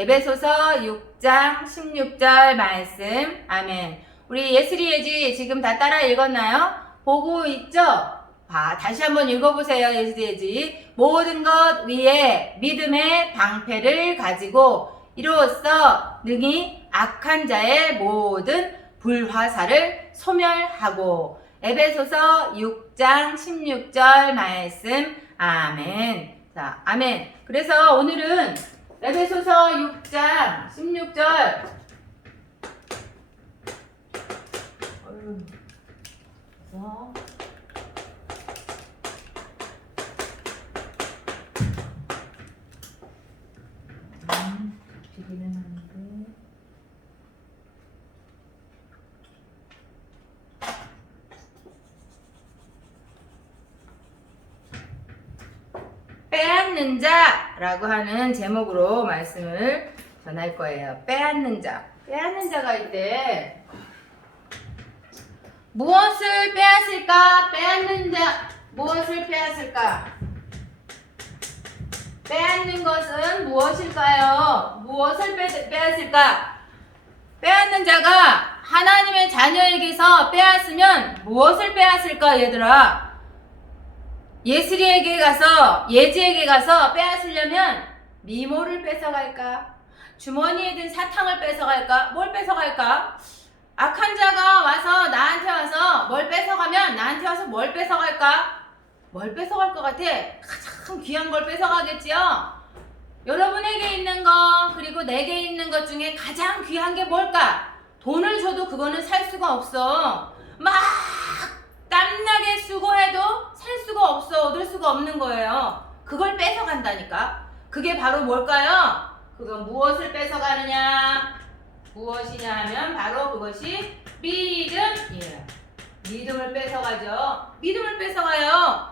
에베소서 6장 16절 말씀. 아멘. 우리 예슬이 예지 지금 다 따라 읽었나요? 보고 있죠? 다시 한번 읽어보세요. 예슬이 예지. 모든 것 위에 믿음의 방패를 가지고 이로써 능히 악한 자의 모든 불화살을 소멸하고. 에베소서 6장 16절 말씀. 아멘. 자, 아멘. 그래서 오늘은 에베소서 6장 16절. 비기는 하는데. 빼앗는 자라고 하는 제목으로 말씀을 전할 거예요. 빼앗는 자. 빼앗는 자가 있대. 무엇을 빼앗을까? 빼앗는 자. 무엇을 빼앗을까? 빼앗는 것은 무엇일까요? 무엇을 빼앗을까? 빼앗는 자가 하나님의 자녀에게서 빼앗으면 무엇을 빼앗을까, 얘들아? 예슬이에게 가서, 예지에게 가서 빼앗으려면 미모를 뺏어갈까? 주머니에 든 사탕을 뺏어갈까? 뭘 뺏어갈까? 악한 자가 와서 나한테 와서 뭘 뺏어가면 나한테 와서 뭘 뺏어갈까? 뭘 뺏어갈 것 같아? 가장 귀한 걸 뺏어가겠지요? 여러분에게 있는 거, 그리고 내게 있는 것 중에 가장 귀한 게 뭘까? 돈을 줘도 그거는 살 수가 없어. 막 땀나게 수고해도 살 수가 없어. 얻을 수가 없는 거예요. 그걸 뺏어간다니까. 그게 바로 뭘까요? 그건 무엇을 뺏어가느냐? 무엇이냐 하면 바로 그것이 믿음이에요. 믿음을 뺏어가죠. 믿음을 뺏어가요.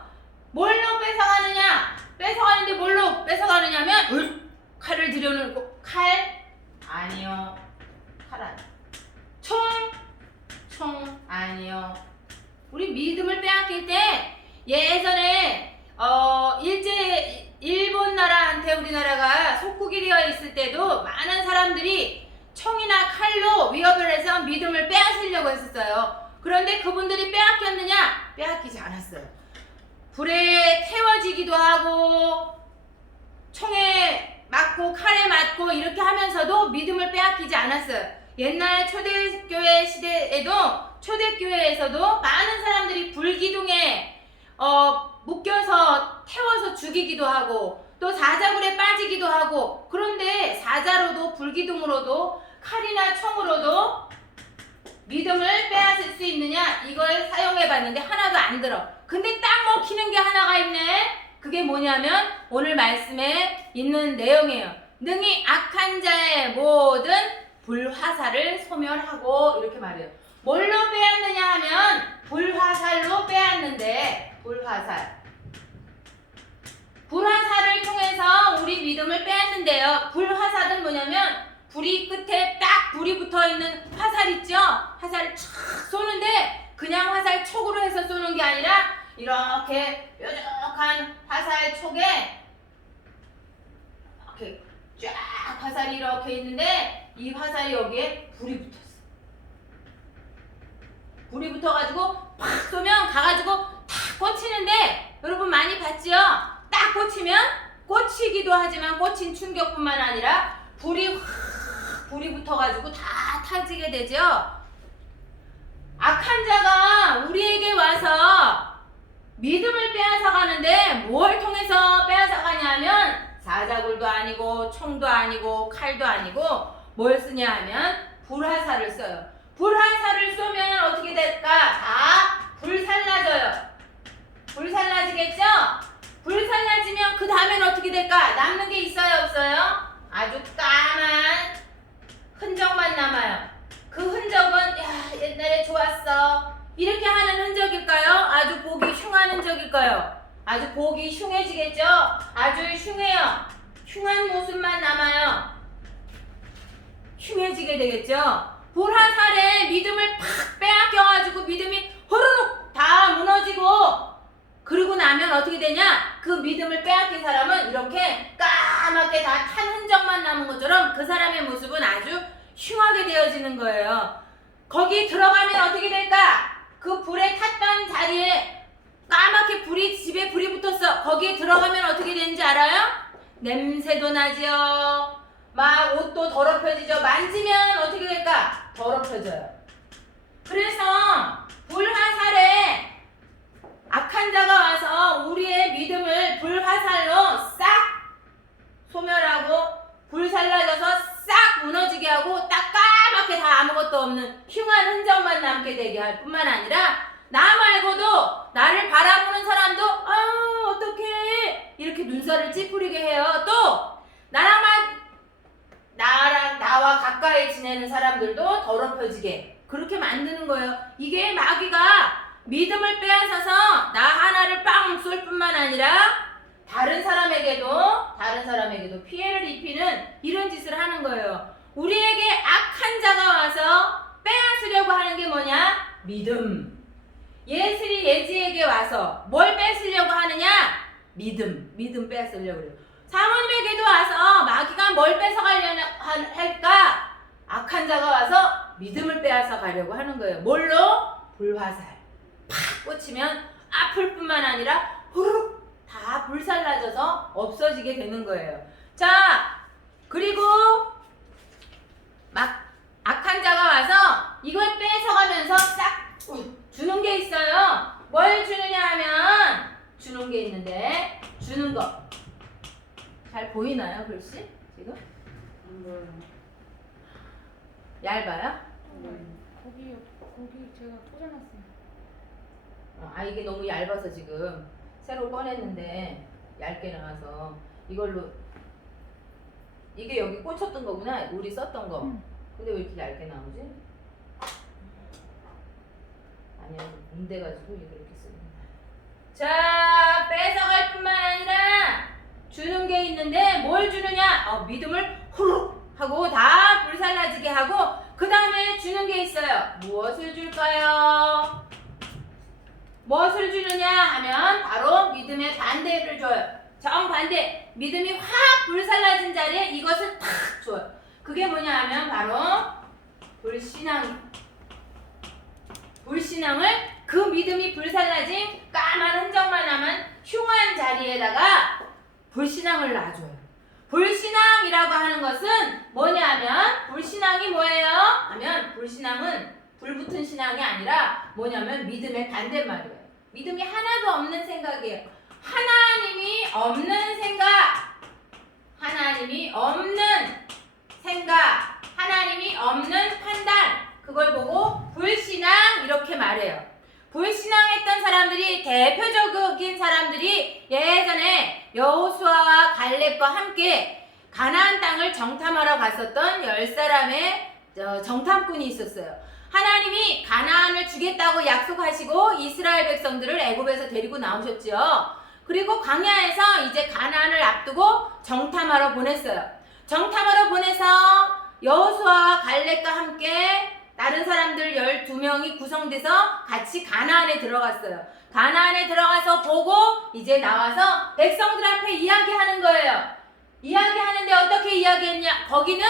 뭘로 뺏어가느냐? 뺏어가는데 뭘로 뺏어가느냐면 칼을 들여놓고. 칼? 아니요. 칼 아니요. 총? 아니요. 우리 믿음을 빼앗길 때 예전에 일본 나라한테 우리나라가 속국이 되어 있을 때도 많은 사람들이 총이나 칼로 위협을 해서 믿음을 빼앗으려고 했었어요. 그런데 그분들이 빼앗겼느냐? 빼앗기지 않았어요. 불에 태워지기도 하고 총에 맞고 칼에 맞고 이렇게 하면서도 믿음을 빼앗기지 않았어요. 옛날 초대교회 시대에도 초대교회에서도 많은 사람들이 불기둥에 묶여서 태워서 죽이기도 하고 또 사자굴에 빠지기도 하고, 그런데 사자로도 불기둥으로도 칼이나 총으로도 믿음을 빼앗을 수 있느냐? 이걸 사용해봤는데 하나도 안 들어. 근데 딱 먹히는 게 하나가 있네. 그게 뭐냐면 오늘 말씀에 있는 내용이에요. 능히 악한 자의 모든 불화살을 소멸하고, 이렇게 말해요. 뭘로 빼앗느냐 하면 불화살로 빼앗는데, 불화살을 통해서 우리 믿음을 빼앗는데요. 불화살은 뭐냐면 불이 끝에 딱 불이 붙어있는 화살 있죠? 화살을 촥 쏘는데 그냥 화살 촉으로 해서 쏘는 게 아니라 이렇게 뾰족한 화살 촉에 이렇게 쫙 화살이 이렇게 있는데 이 화살이 여기에 불이 붙었어. 불이 붙어가지고 팍 쏘면 가가지고 탁 꽂히는데, 여러분 많이 봤지요? 딱 꽂히면 꽂히기도 하지만 꽂힌 충격뿐만 아니라 불이 붙어가지고 다 타지게 되죠. 악한 자가 우리에게 와서 믿음을 빼앗아 가는데 뭘 통해서 빼앗아 가냐면 사자굴도 아니고 총도 아니고 칼도 아니고 뭘 쓰냐 하면 불화살을 써요. 불화살을 쏘면 어떻게 될까? 다 불살라져요. 불살라지겠죠? 불살라지면 그 다음엔 어떻게 될까? 남는 게 있어요, 없어요? 아주 까만 흔적만 남아요. 그 흔적은 야, 옛날에 좋았어, 이렇게 하는 흔적일까요? 아주 보기 흉한 흔적일까요? 아주 보기 흉해지겠죠? 아주 흉해요. 흉한 모습만 남아요. 흉해지게 되겠죠? 불화살에 믿음을 팍 빼앗겨가지고 믿음이 호로록 다 무너지고 그러고 나면 어떻게 되냐? 그 믿음을 빼앗긴 사람은 이렇게 까맣게 다 탄 흔적만 남은 것처럼 그 사람의 모습은 아주 흉하게 되어지는 거예요. 거기 들어가면 어떻게 될까? 그 불에 탔던 자리에 까맣게 집에 불이 붙었어. 거기에 들어가면 어떻게 되는지 알아요? 냄새도 나지요. 막 옷도 더럽혀지죠. 만지면 어떻게 될까? 더럽혀져요. 그래서 불화살에 악한 자가 와서 우리의 믿음을 불화살로 싹 소멸하고 불살라져서 싹 무너지게 하고 딱 까맣게 다 아무것도 없는 흉한 흔적만 남게 되게 할 뿐만 아니라 나 말고도 나를 바라보는 사람도 어떡해 이렇게 눈살을 찌푸리게 해요. 또 나와 가까이 지내는 사람들도 더럽혀지게 그렇게 만드는 거예요. 이게 마귀가 믿음을 빼앗아서 나 하나를 빵 쏠 뿐만 아니라 다른 사람에게도 피해를 입히는 이런 짓을 하는 거예요. 우리에게 악한 자가 와서 빼앗으려고 하는 게 뭐냐? 믿음. 예지에게 와서 뭘 뺏으려고 하느냐? 믿음 뺏으려고 그래요. 사모님에게도 와서 마귀가 뭘 뺏어가려고 할까? 악한 자가 와서 믿음을 빼앗아 가려고 하는 거예요. 뭘로? 불화살. 팍 꽂히면 아플 뿐만 아니라 후루룩 다 불살라져서 없어지게 되는 거예요. 자, 그리고 막 악한 자가 와서 이걸 뺏어가면서 싹 주는 게 있어요. 뭘 주느냐 하면 주는 게 있는데 주는 거. 잘 보이나요, 글씨? 지금? 얇아요? 거기 제가 꽂아놨어요. 이게 너무 얇아서 지금 새로 꺼냈는데 얇게 나와서 이걸로 이게 여기 꽂혔던 거구나. 우리 썼던 거. 근데 왜 이렇게 얇게 나오지? 아니야, 뭉대가지고 이렇게 씁니다. 자, 뺏어갈 뿐만 아니라 주는 게 있는데 뭘 주느냐? 믿음을 후룩 하고 다 불살라지게 하고 그 다음에 주는 게 있어요. 무엇을 줄까요? 무엇을 주느냐 하면 바로 믿음의 반대를 줘요. 정반대. 믿음이 확 불살라진 자리에 이것을 탁 줘요. 그게 뭐냐 하면 바로 불신앙을 그 믿음이 불살라진 까만 흔적만 남은 흉한 자리에다가 불신앙을 놔줘요. 불신앙이라고 하는 것은 뭐냐 하면 불신앙이 뭐예요? 하면 불신앙은 불붙은 신앙이 아니라 뭐냐면 믿음의 반대말이에요. 믿음이 하나도 없는 생각이에요. 하나님이 없는 생각, 하나님이 없는 판단, 그걸 보고 불신앙 이렇게 말해요. 불신앙했던 사람들이 대표적인 사람들이 예전에 여호수아와 갈렙과 함께 가나안 땅을 정탐하러 갔었던 10사람의 정탐꾼이 있었어요. 하나님이 가나안을 주겠다고 약속하시고 이스라엘 백성들을 애굽에서 데리고 나오셨지요. 그리고 광야에서 이제 가나안을 앞두고 정탐하러 보냈어요. 정탐하러 보내서 여호수아와 갈렙과 함께 다른 사람들 12명이 구성돼서 같이 가나안에 들어갔어요. 가나안에 들어가서 보고 이제 나와서 백성들 앞에 이야기하는 거예요. 이야기하는데 어떻게 이야기했냐? 거기는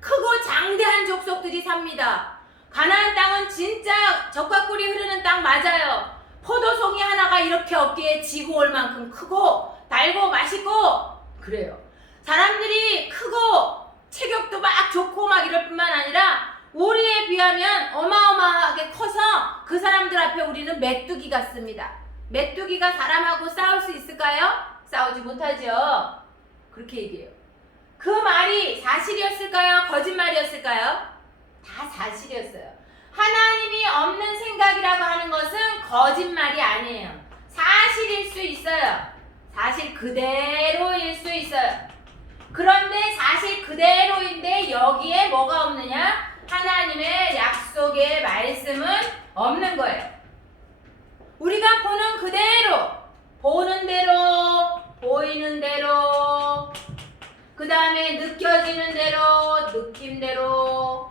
크고 장대한 족속들이 삽니다. 가나안 땅은 진짜 젖과 꿀이 흐르는 땅 맞아요. 포도송이 하나가 이렇게 어깨에 지고 올 만큼 크고 달고 맛있고 그래요. 사람들이 크고 체격도 막 좋고 막 이럴 뿐만 아니라 우리에 비하면 어마어마하게 커서 그 사람들 앞에 우리는 메뚜기 같습니다. 메뚜기가 사람하고 싸울 수 있을까요? 싸우지 못하죠. 그렇게 얘기해요. 그 말이 사실이었을까요? 거짓말이었을까요? 다 사실이었어요. 하나님이 없는 생각이라고 하는 것은 거짓말이 아니에요. 사실일 수 있어요. 사실 그대로일 수 있어요. 그런데 사실 그대로인데 여기에 뭐가 없느냐? 하나님의 약속의 말씀은 없는 거예요. 우리가 보는 그대로, 보는 대로, 보이는 대로, 그 다음에 느껴지는 대로, 느낌대로,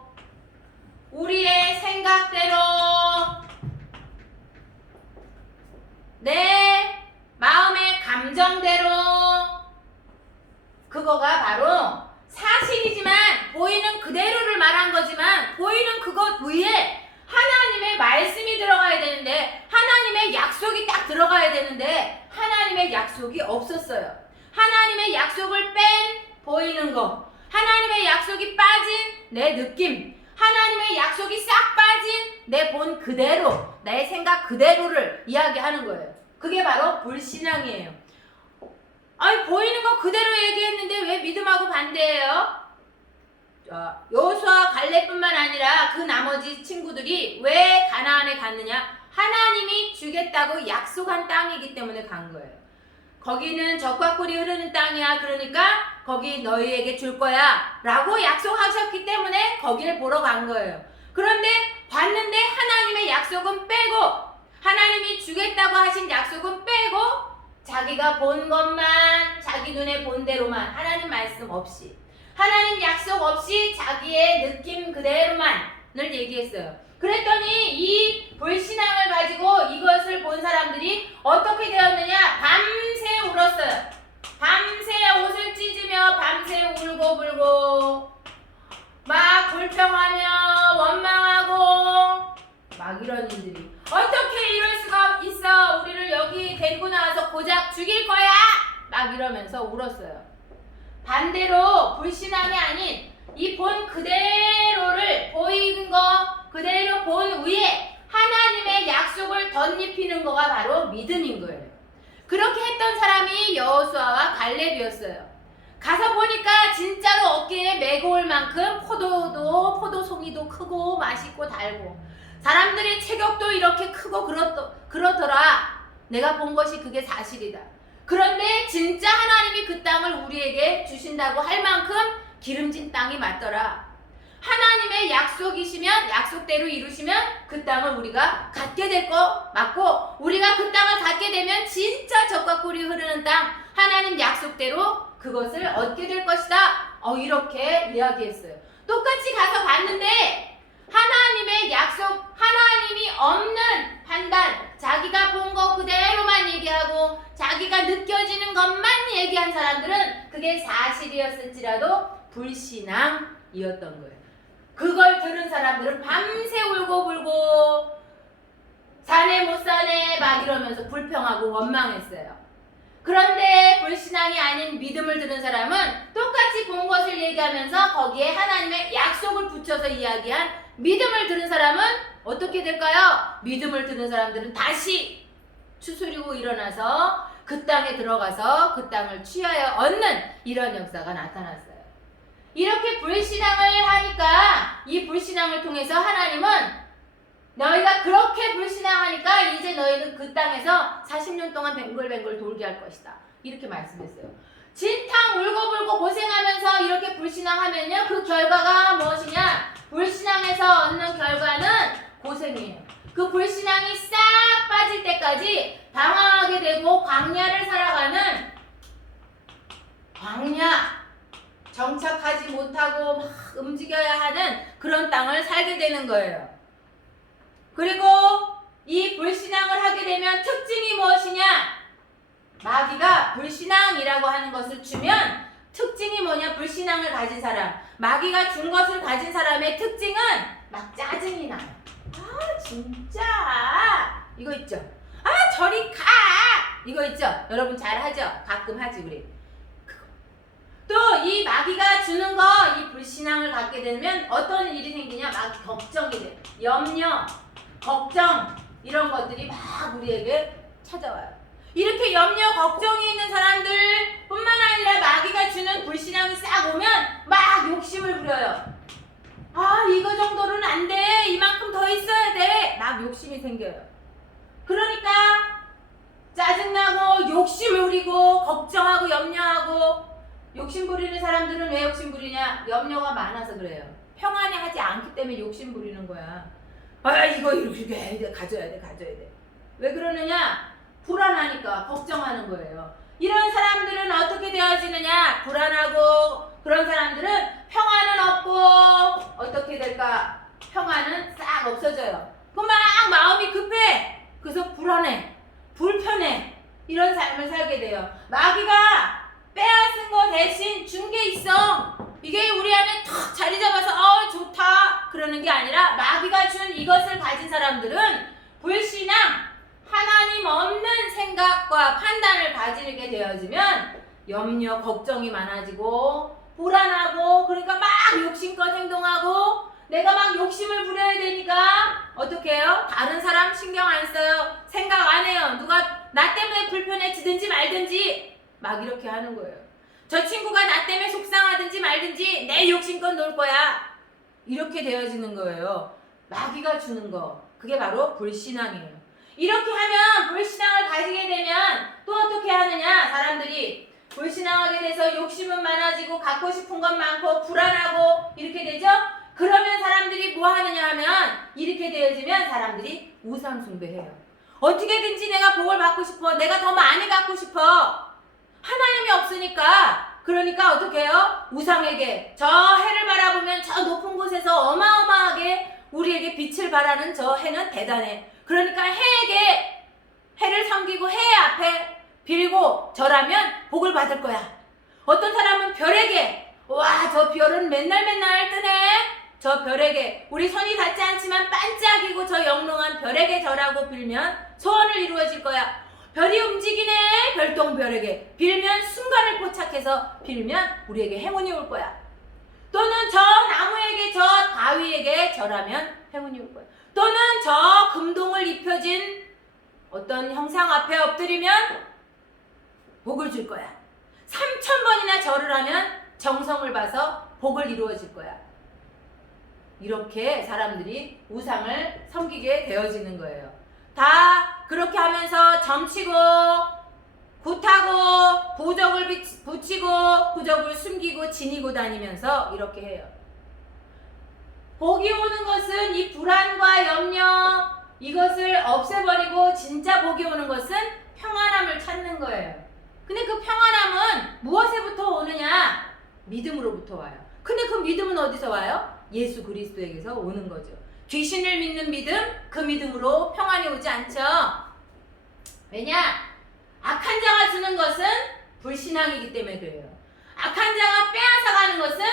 우리의 생각대로, 내 보이는 그대로를 말한 거지만 보이는 그것 위에 하나님의 말씀이 들어가야 되는데 하나님의 약속이 딱 들어가야 되는데 하나님의 약속이 없었어요. 하나님의 약속을 뺀 보이는 거, 하나님의 약속이 빠진 내 느낌, 하나님의 약속이 싹 빠진 내 본 그대로, 내 생각 그대로를 이야기하는 거예요. 그게 바로 불신앙이에요. 아니 보이는 거 그대로 얘기했는데 왜 믿음하고 반대해요? 여호수아 갈렙뿐만 아니라 그 나머지 친구들이 왜 가나안에 갔느냐? 하나님이 주겠다고 약속한 땅이기 때문에 간 거예요. 거기는 젖과 꿀이 흐르는 땅이야. 그러니까 거기 너희에게 줄 거야 라고 약속하셨기 때문에 거기를 보러 간 거예요. 그런데 봤는데 하나님의 약속은 빼고, 하나님이 주겠다고 하신 약속은 빼고 자기가 본 것만, 자기 눈에 본 대로만, 하나님 말씀 없이, 하나님 약속 없이 자기의 느낌 그대로만을 얘기했어요. 그랬더니 이 불신앙을 가지고 이것을 본 사람들이 어떻게 되었느냐? 밤새 울었어요. 밤새 옷을 찢으며 밤새 울고 불고 막 불평하며 원망하고 막 이런 일들이, 어떻게 이럴 수가 있어? 우리를 여기 데리고 나와서 고작 죽일 거야! 막 이러면서 울었어요. 반대로 불신앙이 아닌 이 본 그대로를, 보이는 거 그대로 본 위에 하나님의 약속을 덧입히는 거가 바로 믿음인 거예요. 그렇게 했던 사람이 여호수아와 갈렙이었어요. 가서 보니까 진짜로 어깨에 메고 올 만큼 포도도, 포도송이도 크고 맛있고 달고 사람들의 체격도 이렇게 크고 그렇더라. 내가 본 것이 그게 사실이다. 그런데 진짜 하나님이 그 땅을 우리에게 주신다고 할 만큼 기름진 땅이 맞더라. 하나님의 약속이시면, 약속대로 이루시면 그 땅을 우리가 갖게 될 거 맞고, 우리가 그 땅을 갖게 되면 진짜 젖과 꿀이 흐르는 땅, 하나님 약속대로 그것을 얻게 될 것이다. 이렇게 이야기했어요. 똑같이 가서 봤는데 하나님의 약속, 하나님이 없는 판단, 자기가 본 거 그대로만 얘기하고 자기가 느껴지는 것만 얘기한 사람들은 그게 사실이었을지라도 불신앙이었던 거예요. 그걸 들은 사람들은 밤새 울고 불고 사네 못 사네 막 이러면서 불평하고 원망했어요. 그런데 불신앙이 아닌 믿음을 들은 사람은 똑같이 본 것을 얘기하면서 거기에 하나님의 약속을 붙여서 이야기한 믿음을 들은 사람은 어떻게 될까요? 믿음을 들은 사람들은 다시 추스리고 일어나서 그 땅에 들어가서 그 땅을 취하여 얻는 이런 역사가 나타났어요. 이렇게 불신앙을 하니까, 이 불신앙을 통해서 하나님은 너희가 그렇게 불신앙하니까 이제 너희는 그 땅에서 40년 동안 뱅글뱅글 돌게 할 것이다. 이렇게 말씀했어요. 진탕 울고불고 고생하면서 이렇게 불신앙하면요, 그 결과가 무엇이냐? 불신앙에서 얻는 결과는 고생이에요. 그 불신앙이 싹 빠질 때까지 방황하게 되고 광야를 살아가는, 광야, 정착하지 못하고 막 움직여야 하는 그런 땅을 살게 되는 거예요. 그리고 이 불신앙을 하게 되면 특징이 무엇이냐? 마귀가 불신앙이라고 하는 것을 주면 특징이 뭐냐? 불신앙을 가진 사람, 마귀가 준 것을 가진 사람의 특징은 막 짜증이 나요. 진짜 이거 있죠? 저리 가! 이거 있죠? 여러분 잘 하죠? 가끔 하지 우리. 또 이 마귀가 주는 거, 이 불신앙을 갖게 되면 어떤 일이 생기냐? 막 걱정이 돼. 염려, 걱정, 이런 것들이 막 우리에게 찾아와요. 이렇게 염려, 걱정이 있는 사람들 뿐만 아니라 마귀가 주는 불신앙이 싹 오면 막 욕심을 부려요. 이거 정도는 안 돼. 이만큼 더 있어야 돼. 막 욕심이 생겨요. 그러니까 짜증나고 욕심 부리고 걱정하고 염려하고. 욕심 부리는 사람들은 왜 욕심 부리냐? 염려가 많아서 그래요. 평안히 하지 않기 때문에 욕심 부리는 거야. 이거 이렇게 가져야 돼. 왜 그러느냐? 불안하니까, 걱정하는 거예요. 이런 사람들은 어떻게 되어지느냐? 불안하고, 그런 사람들은 평안은 없고 어떻게 될까? 평안은 싹 없어져요. 막 마음이 급해. 그래서 불안해, 불편해. 이런 삶을 살게 돼요. 마귀가 빼앗은 거 대신 준 게 있어. 이게 우리 안에 탁 자리 사람들은 불신앙, 하나님 없는 생각과 판단을 가지게 되어지면 염려, 걱정이 많아지고 불안하고, 그러니까 막 욕심껏 행동하고, 내가 막 욕심을 부려야 되니까 어떻게 해요? 다른 사람 신경 안 써요. 생각 안 해요. 누가 나 때문에 불편해지든지 말든지 막 이렇게 하는 거예요. 저 친구가 나 때문에 속상하든지 말든지 내 욕심껏 놀 거야. 이렇게 되어지는 거예요. 마귀가 주는 거. 그게 바로 불신앙이에요. 이렇게 하면, 불신앙을 가지게 되면 또 어떻게 하느냐? 사람들이 불신앙하게 돼서 욕심은 많아지고 갖고 싶은 건 많고 불안하고 이렇게 되죠? 그러면 사람들이 뭐 하느냐 하면, 이렇게 되어지면 사람들이 우상 숭배해요. 어떻게든지 내가 복을 받고 싶어. 내가 더 많이 갖고 싶어. 하나님이 없으니까. 그러니까 어떻게 해요? 우상에게, 저 해를 바라보면 저 높은 곳에서 어마어마하게 우리에게 빛을 발하는 저 해는 대단해. 그러니까 해에게, 해를 섬기고 해 앞에 빌고 절하면 복을 받을 거야. 어떤 사람은 별에게, 와, 저 별은 맨날 뜨네. 저 별에게, 우리 손이 닿지 않지만 반짝이고 저 영롱한 별에게 절하고 빌면 소원을 이루어질 거야. 별이 움직이네. 별똥별에게 빌면, 순간을 포착해서 빌면 우리에게 행운이 올 거야. 또는 저 나무에게, 저 바위에게 절하면 행운이 올 거야. 또는 저 금동을 입혀진 어떤 형상 앞에 엎드리면 복을 줄 거야. 3000번이나 절을 하면 정성을 봐서 복을 이루어질 거야. 이렇게 사람들이 우상을 섬기게 되어지는 거예요. 다 그렇게 하면서 점치고 굿하고 부적을 붙이고 부적을 숨기고 지니고 다니면서 이렇게 해요. 복이 오는 것은 이 불안과 염려, 이것을 없애버리고 진짜 복이 오는 것은 평안함을 찾는 거예요. 근데 그 평안함은 무엇에부터 오느냐? 믿음으로부터 와요. 근데 그 믿음은 어디서 와요? 예수 그리스도에게서 오는 거죠. 귀신을 믿는 믿음, 그 믿음으로 평안이 오지 않죠. 왜냐? 악한 자가 주는 것은 불신앙이기 때문에 그래요. 악한 자가 빼앗아가는 것은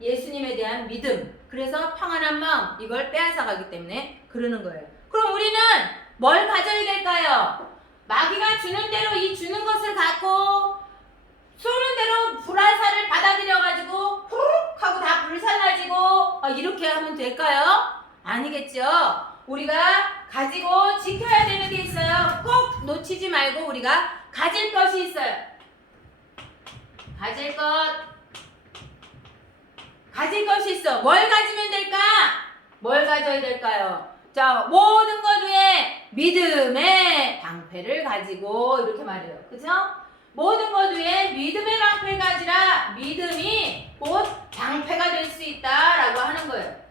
예수님에 대한 믿음, 그래서 평안한 마음, 이걸 빼앗아가기 때문에 그러는 거예요. 그럼 우리는 뭘 가져야 될까요? 마귀가 주는 대로 이 주는 것을 갖고 쏘는 대로 불화살을 받아들여가지고 후룩 하고 다 불살라지고 이렇게 하면 될까요? 아니겠죠. 우리가 가지고 지켜야 되는 게 있어요. 꼭 놓치지 말고 우리가 가질 것이 있어요. 가질 것이 있어. 뭘 가지면 될까? 뭘 가져야 될까요? 자, 모든 것 위에 믿음의 방패를 가지고, 이렇게 말해요. 그죠? 모든 것 위에 믿음의 방패를 가지라. 믿음이 곧 방패가 될 수 있다라고 하는 거예요.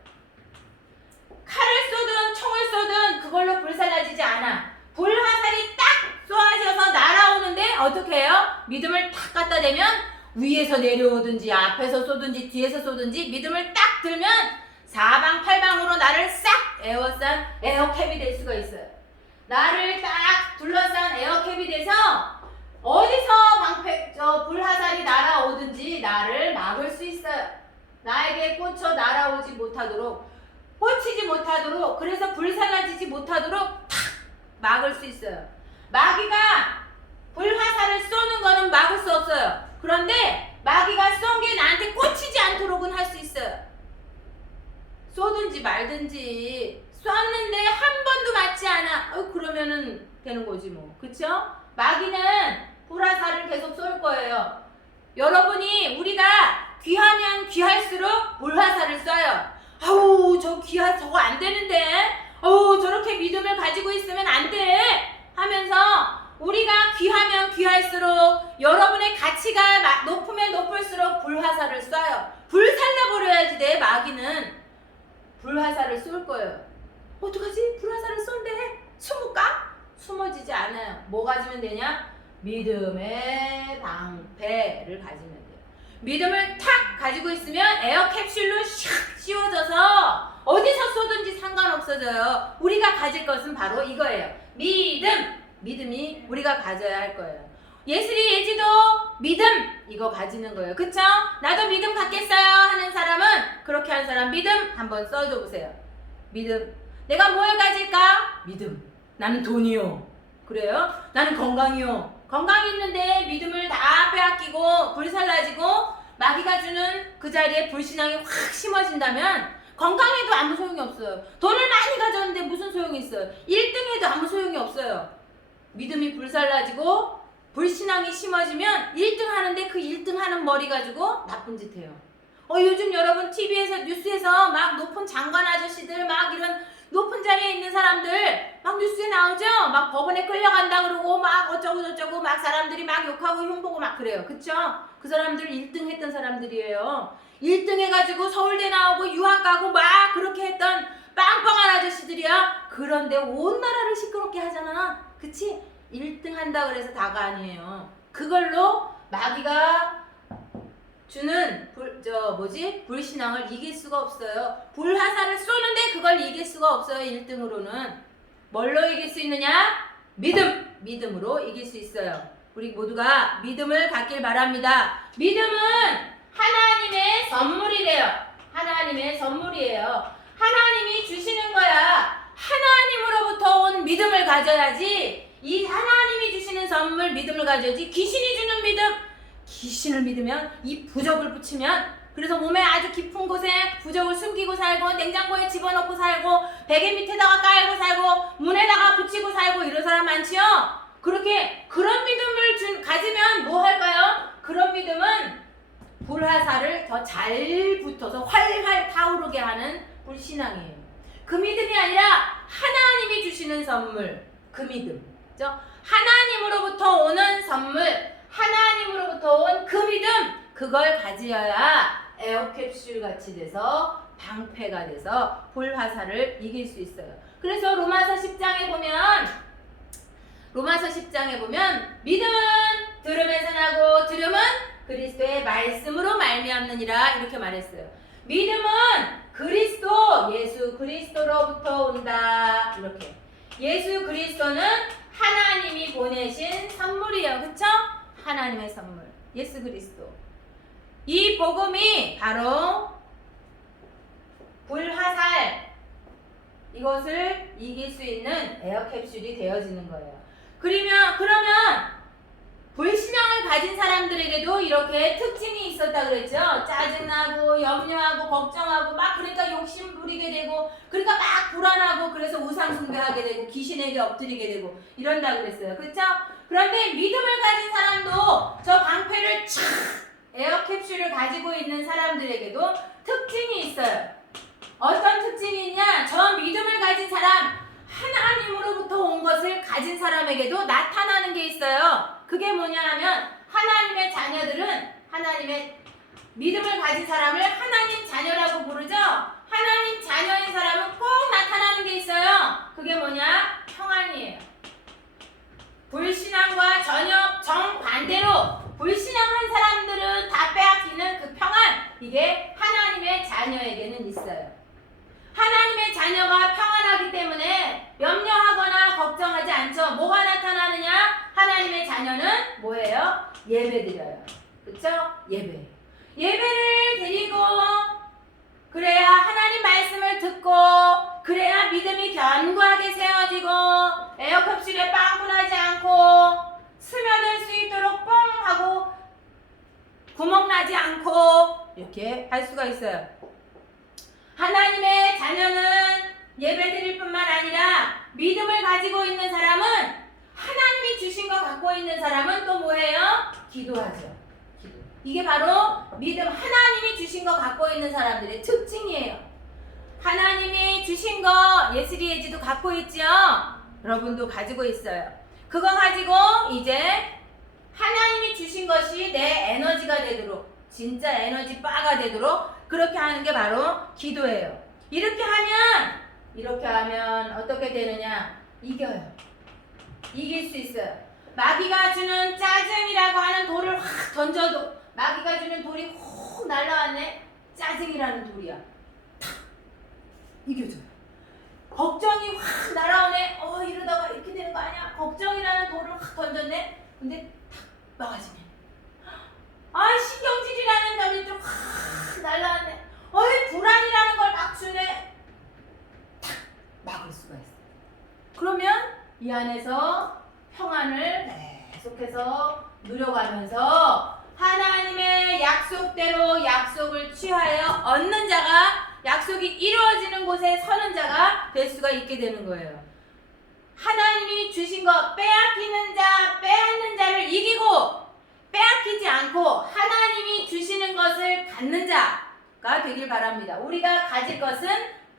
칼을 쏘든 총을 쏘든 그걸로 불살라지지 않아. 불화살이 딱 쏘아져서 날아오는데 어떻게 해요? 믿음을 탁 갖다 대면 위에서 내려오든지 앞에서 쏘든지 뒤에서 쏘든지 믿음을 딱 들면 사방팔방으로 나를 싹 에워싼 에어캡이 될 수가 있어요. 나를 딱 둘러싼 에어캡이 돼서 어디서 불화살이 날아오든지 나를 막을 수 있어요. 나에게 꽂혀 날아오지 못하도록, 꽂히지 못하도록, 그래서 불살라지지 못하도록 탁 막을 수 있어요. 마귀가 불화살을 쏘는 거는 막을 수 없어요. 그런데 마귀가 쏜 게 나한테 꽂히지 않도록은 할 수 있어요. 쏘든지 말든지, 쐈는데 한 번도 맞지 않아. 그러면은 되는 거지 뭐. 그쵸? 마귀는 불화살을 계속 쏠 거예요. 여러분이, 우리가 귀하면 귀할수록 불화살을 쏴요. 아우, 저거 안 되는데. 저렇게 믿음을 가지고 있으면 안 돼. 하면서 우리가 귀하면 귀할수록, 여러분의 가치가 높으면 높을수록 불화살을 쏴요. 불살라버려야지 돼. 마귀는 불화살을 쏠 거예요. 어떡하지? 불화살을 쏜대. 숨을까? 숨어지지 않아요. 뭐 가지면 되냐? 믿음의 방패를 가지면 돼요. 믿음을 탁 가지고 있으면 에어캡슐로 샥 씌워져서 어디서 쏘든지 상관없어져요. 우리가 가질 것은 바로 이거예요. 믿음이 우리가 가져야 할 거예요. 예슬이, 예지도 믿음, 이거 가지는 거예요. 그쵸? 나도 믿음 갖겠어요 하는 사람은, 그렇게 하는 사람 믿음 한번 써줘 보세요. 믿음. 내가 뭘 가질까? 믿음. 나는 돈이요. 그래요? 나는 건강이요. 건강이 있는데 믿음을 다 빼앗기고 불살라지고 마귀가 주는 그 자리에 불신앙이 확 심어진다면 건강에도 아무 소용이 없어요. 돈을 많이 가졌는데 무슨 소용이 있어요? 1등에도 아무 소용이 없어요. 믿음이 불살라지고 불신앙이 심어지면 1등 하는데 그 1등 하는 머리 가지고 나쁜 짓 해요. 요즘 여러분 TV에서 뉴스에서 막 높은 장관 아저씨들 막 이런 높은 자리에 있는 사람들 막 뉴스에 나오죠? 막 법원에 끌려간다 그러고 막 어쩌고 저쩌고 막 사람들이 막 욕하고 흉보고 막 그래요. 그쵸? 그 사람들 1등 했던 사람들이에요. 1등 해가지고 서울대 나오고 유학 가고 막 그렇게 했던 빵빵한 아저씨들이야. 그런데 온 나라를 시끄럽게 하잖아. 그치? 1등 한다 그래서 다가 아니에요. 그걸로 마귀가 주는 불신앙을 이길 수가 없어요. 불화살을 쏘는데 그걸 이길 수가 없어요. 1등으로는. 뭘로 이길 수 있느냐? 믿음! 믿음으로 이길 수 있어요. 우리 모두가 믿음을 갖길 바랍니다. 믿음은 하나님의 선물이래요. 하나님의 선물이에요. 하나님이 주시는 거야. 하나님으로부터 온 믿음을 가져야지. 이 하나님이 주시는 선물 믿음을 가져야지. 귀신이 주는 믿음, 귀신을 믿으면 이 부적을 붙이면 그래서 몸에 아주 깊은 곳에 부적을 숨기고 살고 냉장고에 집어넣고 살고 베개 밑에다가 깔고 살고 문에다가 붙이고 살고 이런 사람 많지요? 그렇게 그런 믿음을 가지면 뭐 할까요? 그런 믿음은 불화살을 더 잘 붙어서 활활 타오르게 하는 불신앙이에요. 그 믿음이 아니라 하나님이 주시는 선물, 그 믿음. 그죠? 하나님으로부터 오는 선물, 하나님으로부터 온 그 믿음, 그걸 가지어야 에어캡슐 같이 돼서 방패가 돼서 불화살을 이길 수 있어요. 그래서 로마서 10장에 보면 믿음은 들음에서 나고 들음은 그리스도의 말씀으로 말미암느니라 이렇게 말했어요. 믿음은 예수 그리스도로부터 온다. 이렇게. 예수 그리스도는 하나님이 보내신 선물이에요. 그쵸? 하나님의 선물. 예수 그리스도. 이 복음이 바로 불화살, 이것을 이길 수 있는 에어캡슐이 되어지는 거예요. 그러면 불신앙을 가진 사람들에게도 이렇게 특징이 있었다 그랬죠. 짜증나고 염려하고 걱정하고 막 그러니까 욕심 부리게 되고 그러니까 막 불안하고 그래서 우상 숭배하게 되고 귀신에게 엎드리게 되고 이런다 그랬어요. 그렇죠? 그런데 믿음을 가진 사람도 저 방패를 착 에어캡슐을 가지고 있는 사람들에게도 특징이 있어요. 어떤 특징이 있냐? 저 믿음을 가진 사람, 하나님으로부터 온 것을 가진 사람에게도 나타나는 게 있어요. 그게 뭐냐 하면 하나님의 자녀들은 하나님의 믿음을 가진 사람을 하나님 자녀라고 부르죠. 하나님 자녀인 사람은 꼭 나타나는 게 있어요. 그게 뭐냐? 평안이에요. 불신앙과 전혀 정반대로 불신앙한 사람들은 다 빼앗기는 그 평안, 이게 하나님의 자녀에게는 있어요. 하나님의 자녀가 평안하기 때문에 염려하거나 걱정하지 않죠. 뭐가 나타나느냐? 하나님의 자녀는 뭐예요? 예배드려요. 그쵸? 예배를 드리고 그래야 하나님 말씀을 듣고 그래야 믿음이 견고하게 세워지고 에어캡슐에 빵꾸 나지 않고 스며들 수 있도록 뻥 하고 구멍 나지 않고 이렇게 할 수가 있어요. 하나님의 자녀는 예배드릴 뿐만 아니라 믿음을 가지고 있는 사람은 하나님이 주신 거 갖고 있는 사람은 또 뭐예요? 기도하죠. 기도. 이게 바로 믿음, 하나님이 주신 거 갖고 있는 사람들의 특징이에요. 하나님이 주신 거 예슬이 예지도 갖고 있죠? 여러분도 가지고 있어요. 그거 가지고 이제 하나님이 주신 것이 내 에너지가 되도록 진짜 에너지 바가 되도록 그렇게 하는 게 바로 기도예요. 이렇게 하면 어떻게 되느냐? 이겨요. 이길 수 있어요. 마귀가 주는 짜증이라고 하는 돌을 확 던져도 마귀가 주는 돌이 훅 날라왔네. 짜증이라는 돌이야. 탁 이겨줘요. 걱정이 확 날아오네. 이러다가 이렇게 되는 거 아니야? 걱정이라는 돌을 확 던졌네. 근데 탁 막아지네. 신경질이라는 돌이 또 확 날라왔네. 불안이라는 걸 막 주네. 탁 막아주네. 그러면 이 안에서 평안을 계속해서 누려가면서 하나님의 약속대로 약속을 취하여 얻는 자가 약속이 이루어지는 곳에 서는 자가 될 수가 있게 되는 거예요. 하나님이 주신 것 빼앗기는 자, 빼앗는 자를 이기고 빼앗기지 않고 하나님이 주시는 것을 갖는 자가 되길 바랍니다. 우리가 가질 것은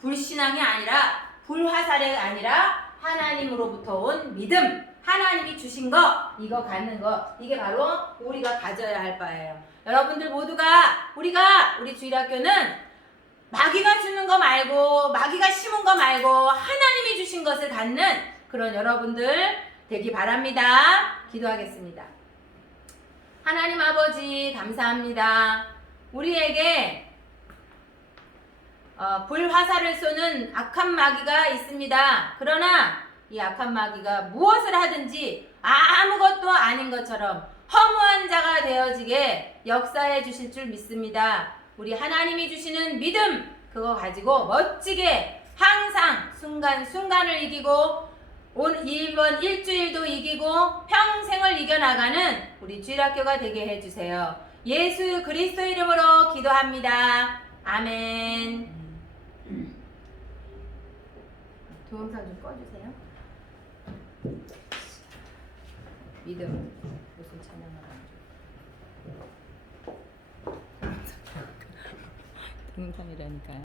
불신앙이 아니라 불화살이 아니라 하나님으로부터 온 믿음, 하나님이 주신 거, 이거 갖는 거, 이게 바로 우리가 가져야 할 바예요. 여러분들 모두가 우리 주일학교는 마귀가 주는 거 말고 마귀가 심은 거 말고 하나님이 주신 것을 갖는 그런 여러분들 되기 바랍니다. 기도하겠습니다. 하나님 아버지 감사합니다. 우리에게 불화살을 쏘는 악한 마귀가 있습니다. 그러나 이 악한 마귀가 무엇을 하든지 아무것도 아닌 것처럼 허무한 자가 되어지게 역사해 주실 줄 믿습니다. 우리 하나님이 주시는 믿음 그거 가지고 멋지게 항상 순간순간을 이기고 이번 일주일도 이기고 평생을 이겨나가는 우리 주일학교가 되게 해주세요. 예수 그리스도 이름으로 기도합니다. 아멘. 동영상 좀 꺼주세요. 믿음 무슨 찬양을 하죠? 동영상이라니까요.